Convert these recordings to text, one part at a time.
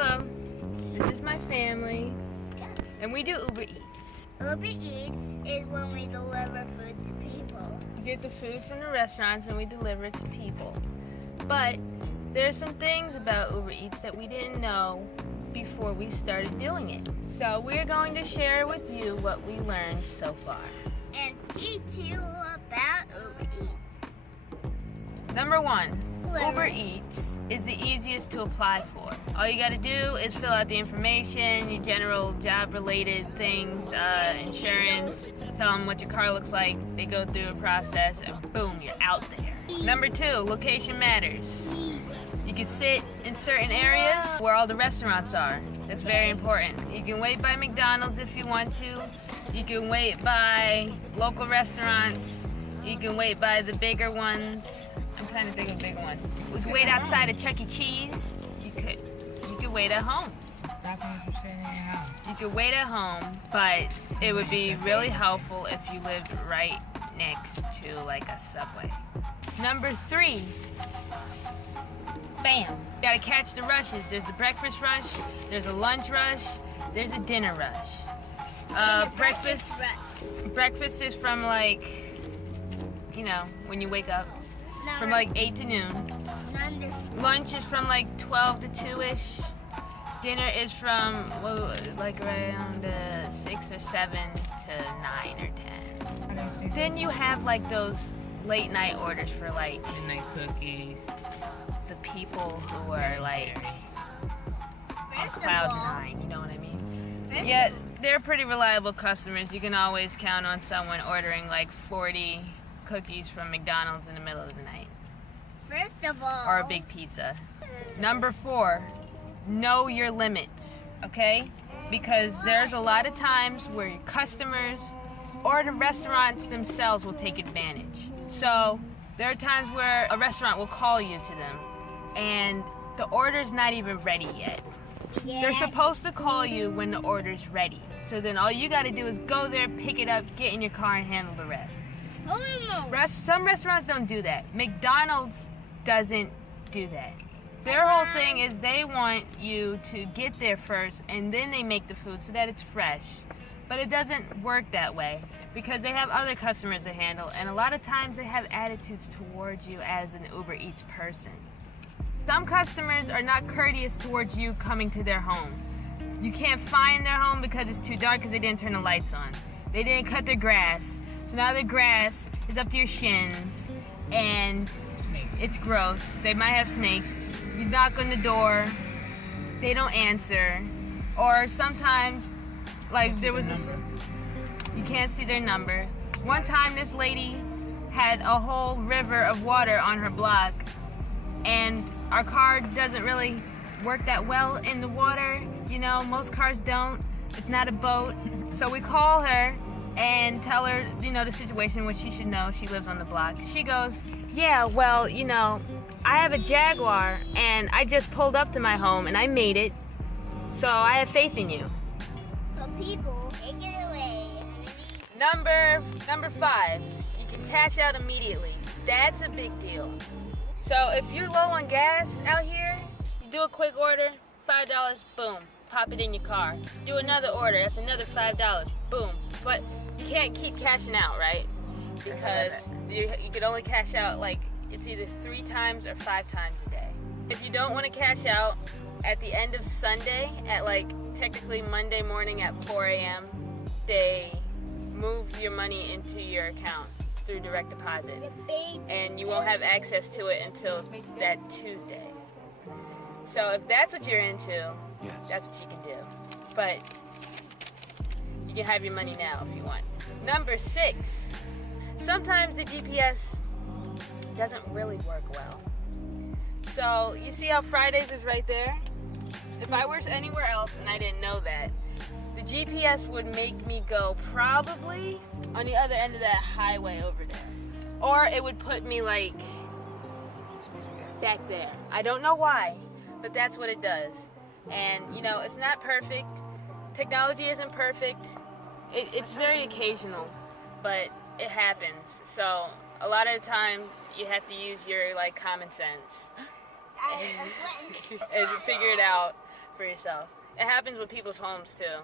Hello, this is my family, and we do Uber Eats. Uber Eats is when we deliver food to people. We get the food from the restaurants and we deliver it to people. But there's some things about Uber Eats that we didn't know before we started doing it. So we're going to share with you what we learned so far. And teach you about Uber Eats. Number 1, Uber Eats is the easiest to apply for. All you gotta do is fill out the information, your general job-related things, insurance, tell them what your car looks like, they go through a process, and boom, you're out there. Number 2, location matters. You can sit in certain areas where all the restaurants are. That's very important. You can wait by McDonald's if you want to. You can wait by local restaurants. You can wait by the bigger ones. I'm trying to think of big ones. You can wait outside of Chuck E. Cheese. You could wait at home. Stop them from sitting in your house. You could wait at home, but it would be really helpful if you lived right next to like a Subway. Number 3, bam. You gotta catch the rushes. There's a breakfast rush, there's a lunch rush, there's a dinner rush. Breakfast is from like, when you wake up, from like 8 to noon. Lunch is from like 12 to 2-ish. Dinner is from like around 6 or 7 to 9 or 10. Then you have like those late night orders for like midnight cookies. The people who are like on cloud 9, you know what I mean? Yeah, they're pretty reliable customers. You can always count on someone ordering like 40 cookies from McDonald's in the middle of the night. First of all, or a big pizza. Number 4, know your limits, okay? Because there's a lot of times where your customers or the restaurants themselves will take advantage. So there are times where a restaurant will call you to them and the order's not even ready yet. They're supposed to call you when the order's ready. So then all you gotta do is go there, pick it up, get in your car and handle the rest. Some restaurants don't do that. McDonald's doesn't do that. Their whole thing is they want you to get there first and then they make the food so that it's fresh. But it doesn't work that way because they have other customers to handle and a lot of times they have attitudes towards you as an Uber Eats person. Some customers are not courteous towards you coming to their home. You can't find their home because it's too dark because they didn't turn the lights on. They didn't cut their grass. So now the grass is up to your shins and it's gross. They might have snakes. You knock on the door, they don't answer. Or sometimes, like there was this, you can't see their number. One time this lady had a whole river of water on her block and our car doesn't really work that well in the water. Most cars don't. It's not a boat. So we call her and tell her, the situation, which she should know. She lives on the block. She goes, yeah, well, I have a Jaguar and I just pulled up to my home and I made it. So I have faith in you. So people, take it away. Number 5, you can cash out immediately. That's a big deal. So if you're low on gas out here, you do a quick order, $5, boom, pop it in your car. Do another order, that's another $5, boom. But you can't keep cashing out, right? Because you can only cash out like it's either 3 times or 5 times a day. If you don't want to cash out at the end of Sunday at like technically Monday morning at 4 a.m., they move your money into your account through direct deposit. And you won't have access to it until that Tuesday. So if that's what you're into, that's what you can do. But you can have your money now if you want. Number 6, sometimes the GPS doesn't really work well. So you see how Fridays is right there? If I were anywhere else and I didn't know that, the GPS would make me go probably on the other end of that highway over there. Or it would put me like back there. I don't know why, but that's what it does. And it's not perfect. Technology isn't perfect. It's very occasional, but it happens. So a lot of the time you have to use your like common sense and figure it out for yourself. It happens with people's homes too,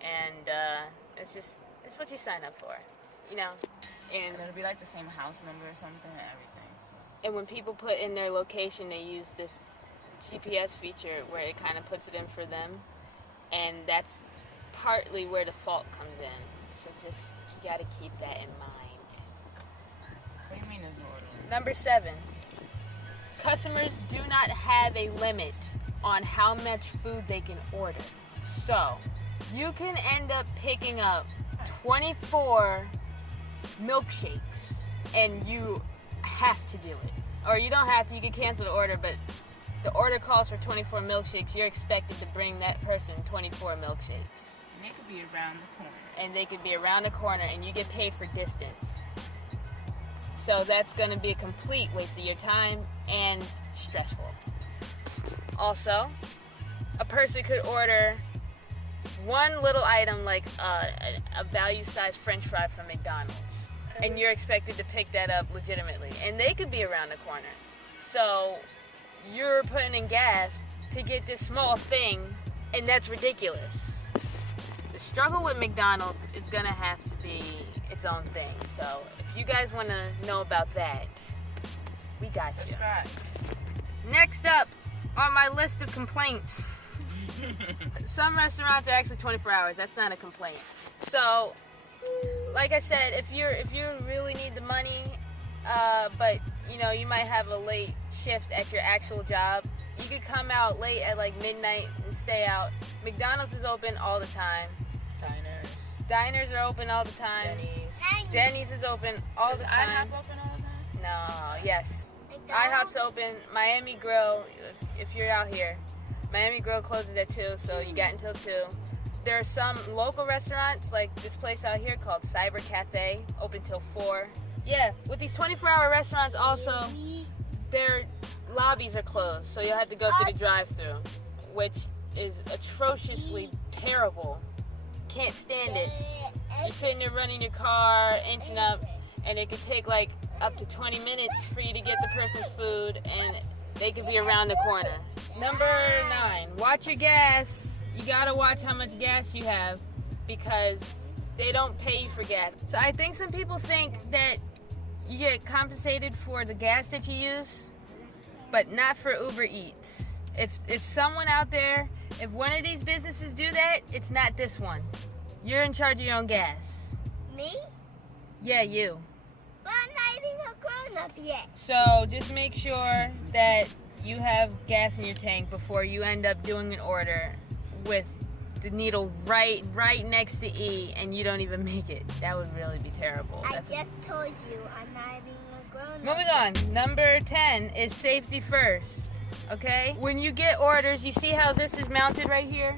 and it's what you sign up for, you know. And it'll be like the same house number or something and everything. So. And when people put in their location, they use this GPS feature where it kind of puts it in for them, and that's partly where the fault comes in. So just, you got to keep that in mind. What do you mean there's no order? Number 7, customers do not have a limit on how much food they can order. So you can end up picking up 24 milkshakes and you have to do it. Or you don't have to, you can cancel the order, but the order calls for 24 milkshakes. You're expected to bring that person 24 milkshakes. And they could be around the corner. And they could be around the corner, and you get paid for distance. So that's going to be a complete waste of your time and stressful. Also, a person could order one little item like a value-sized French fry from McDonald's, and you're expected to pick that up legitimately. And they could be around the corner. So you're putting in gas to get this small thing, and that's ridiculous. The struggle with McDonald's is gonna have to be its own thing. So if you guys want to know about that, we got you. Subscribe. Next up on my list of complaints, some restaurants are actually 24 hours. That's not a complaint. So, like I said, if you really need the money, but you know you might have a late shift at your actual job, you could come out late at like midnight and stay out. McDonald's is open all the time. Diners are open all the time. Denny's is open all the time. IHOP open all the time? No, yes. IHOP's open. Miami Grill, if you're out here, Miami Grill closes at 2, so you got until 2. There are some local restaurants, like this place out here called Cyber Cafe, open till 4. Yeah, with these 24-hour restaurants also, their lobbies are closed, so you'll have to go through the drive-thru, which is atrociously terrible. Can't stand it. You're sitting there running your car, inching up, and it could take like up to 20 minutes for you to get the person's food, and they could be around the corner. Number 9, watch your gas. You gotta watch how much gas you have because they don't pay you for gas. So I think some people think that you get compensated for the gas that you use, but not for Uber Eats. If someone out there, if one of these businesses do that, it's not this one. You're in charge of your own gas. Me? Yeah, you. But I'm not even a grown-up yet. So just make sure that you have gas in your tank before you end up doing an order with the needle right next to E and you don't even make it. That would really be terrible. I just told you I'm not even a grown-up. Moving on, number 10 is safety first. Okay? When you get orders, you see how this is mounted right here?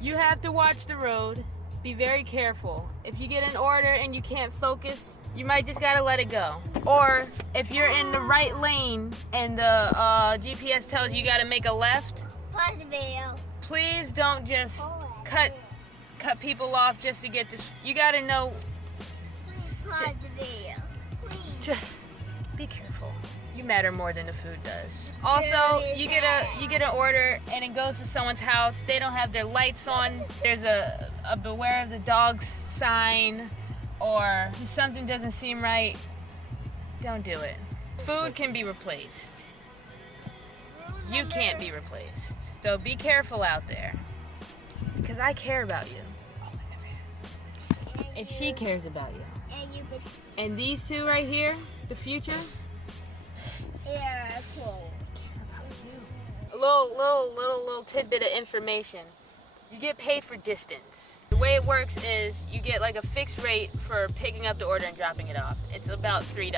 You have to watch the road. Be very careful. If you get an order and you can't focus, you might just gotta let it go. Or if you're in the right lane and the GPS tells you gotta make a left, Pause the video. please don't just cut people off just to get this. You gotta know. Please pause the video. Please. Just be careful. You matter more than the food does. Also, you get an order and it goes to someone's house. They don't have their lights on. There's a beware of the dogs sign, or just something doesn't seem right. Don't do it. Food can be replaced. You can't be replaced. So be careful out there. Because I care about you. And she cares about you. And you And these two right here, the future, are cool. a little tidbit of information. You get paid for distance. The way it works is you get like a fixed rate for picking up the order and dropping it off. It's about $3,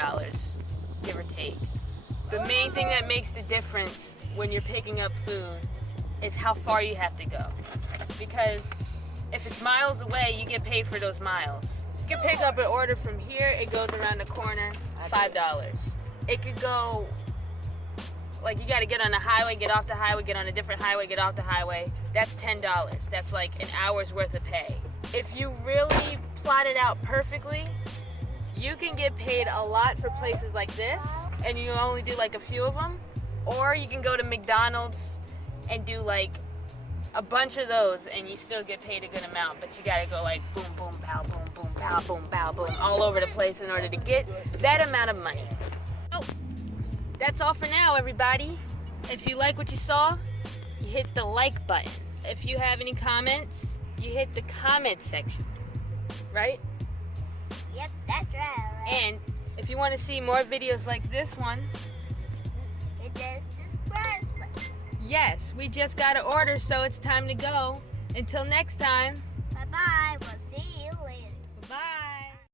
give or take. The main thing that makes the difference when you're picking up food is how far you have to go. Because if it's miles away, you get paid for those miles. You can pick up an order from here, it goes around the corner, $5. It could go, like you gotta get on the highway, get off the highway, get on a different highway, get off the highway. That's $10. That's like an hour's worth of pay. If you really plot it out perfectly, you can get paid a lot for places like this, and you only do like a few of them. Or you can go to McDonald's and do like a bunch of those, and you still get paid a good amount, but you gotta go like boom, boom, pow, boom, boom, pow, boom, pow, boom, all over the place in order to get that amount of money. So, that's all for now, everybody. If you like what you saw, you hit the like button. If you have any comments, you hit the comment section, right? Yep, that's right. And if you want to see more videos like this one, Hit the subscribe button. yes, we just got to order, so it's time to go. Until next time. Bye-bye.